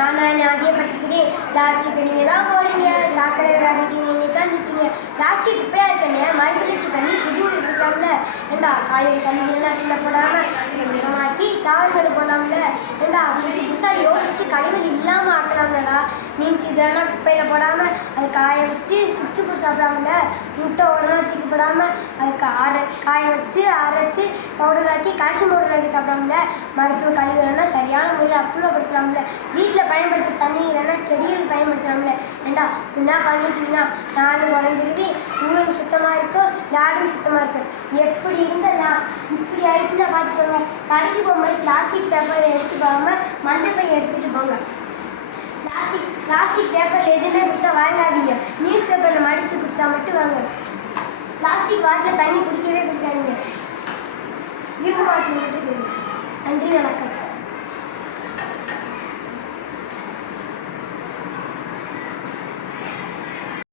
நான் அதிகப்படுத்திக்கிறேன். பிளாஸ்டிக் நீங்கள் தான் போகிறீங்க, சாக்கடை விளையாடிக்கிறீங்க, இன்னைக்கு தான் நிற்கிறீங்க. பிளாஸ்டிக் குப்பையாக இருக்கேனே மறுசுழற்சி பண்ணி புது ஊர் கொடுக்கலாம்ல. ஏண்டா காய்கறி கல்வியெல்லாம் கீழே போடாமல் உரமாக்கி தாவரங்கள் போடலாம்ல. ஏண்டா புதுசாக யோசித்து கழிவுகள் இல்லாமல் ஆக்கலாம்லடா. மீன்ஸ் இதெல்லாம் குப்பையில் போடாமல் அது காய வச்சு சிப்ஸு போட்டு சாப்பிடாமல. முட்டை உடனே தூக்கி போடாமல் அதுக்கு காய வச்சு அரைச்சி பவுடராக்கி கால்சியம் பவுடராக்கி சாப்பிடாமல. மருத்துவ கழிவுகள்லாம் சரியான முறையில் அப்புறப்படுத்தலாம்ல. வீட்டில் பயன்படுத்த தண்ணி இல்லைன்னா செடிகள் பயன்படுத்தலாம்ல. ஏண்டா என்ன பண்ணிட்டீங்கன்னா நானும் குறைஞ்சிருவேன், ஊரும் சுத்தமாக இருக்கும், யாரும் சுத்தமாக இருக்கும். எப்படி இருந்ததா இப்படி ஆயிடுச்சுன்னா பார்த்துக்கோங்க. கடைக்கு போகும்போது பிளாஸ்டிக் பேப்பரை எடுத்துட்டு போகாமல் மஞ்சள் பையை எடுத்துகிட்டு போங்க. பிளாஸ்டிக் பேப்பரில் எதுவுமே கொடுத்தா வாங்காதீங்க. நியூஸ் பேப்பரில் மடித்து கொடுத்தா மட்டும் வாங்க. பிளாஸ்டிக் வாட்டில் தண்ணி குடிக்கவே கொடுக்காதீங்க. இரும்பு பாட்டில்